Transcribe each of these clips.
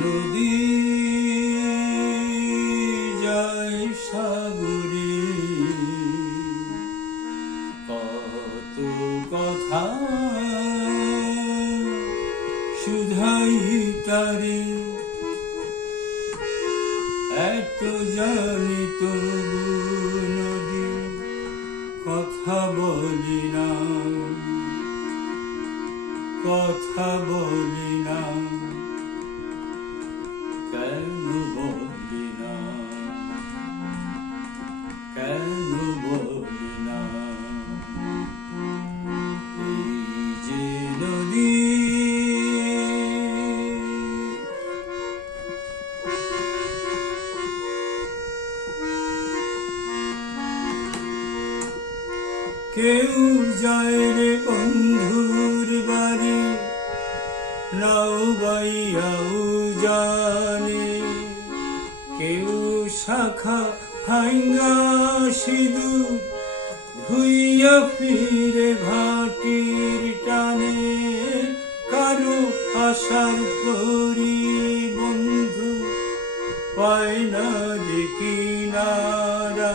নদী যায় সাগরে, কত কথা শুধাই তারে, এত জানি তবু নদী কথা বলি না, কথা বলি না, কেন বলি না, কেন বলি না। এই যে নদী কেউ যায় রে বন্ধুর বাড়ি, নাও বাইয়াও জানে, কেউ শাখা ভাঙ্গা সিঁদুর ধুইয়া ফিরে ভাটির টানে, কারো আশার তরি বন্ধু পায় না যে কিনারা,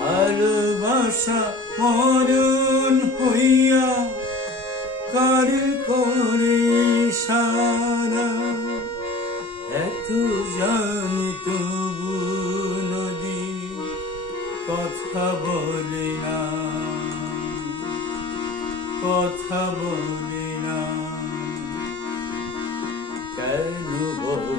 ভালোবাসা মরণ হইয়া কার করে সারা, এত জানি তবু নদী কথা বলে না, কথা বলে না, কেন বলে